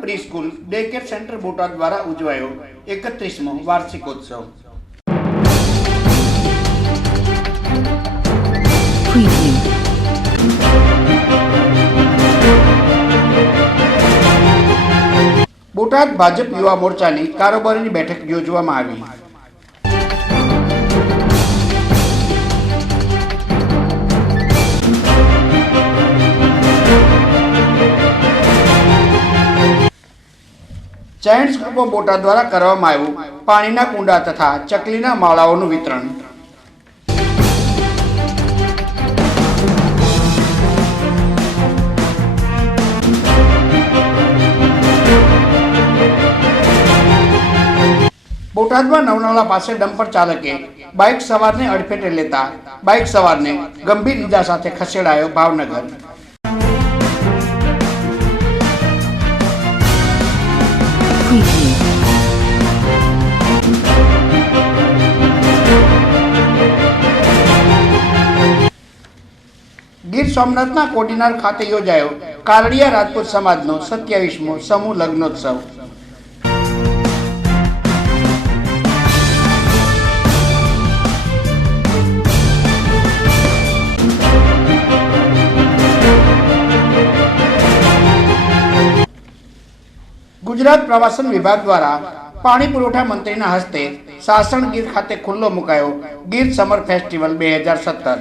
Preschool day care centre Botad દ્વારા ઉજવાયો એકત્રીસમો વાર્ષિકોત્સવ. બોટાદ ભાજપ યુવા મોરચાની કારોબારીની બેઠક યોજવામાં આવી ચાઇલ્ડ ગ્રુપ ઓફ બોટાદ દ્વારા કરવામાં આવ્યું પાણીના કુંડા તથા ચકલીના માળાઓનું વિતરણ. બોટાદમાં નવનાળા પાસે ડમ્પર ચાલકે બાઇક સવારને અડફેટે લેતા બાઇક સવારને ગંભીર ઇજા સાથે ખસેડાયો ભાવનગર. Preview. ગીર સોમનાથના કોડીનાર ખાતે યોજાયો કારડિયા રાજપૂત સમાજનો સત્યાવીસમો સમૂહ લગ્નોત્સવ ગુજરાત પ્રવાસન વિભાગ દ્વારા પાણી પુરવઠા મંત્રીના હસ્તે સાસણ ગીર ખાતે ખુલ્લો મુકાયો ગીર સમર ફેસ્ટિવલ બે હજાર સત્તર.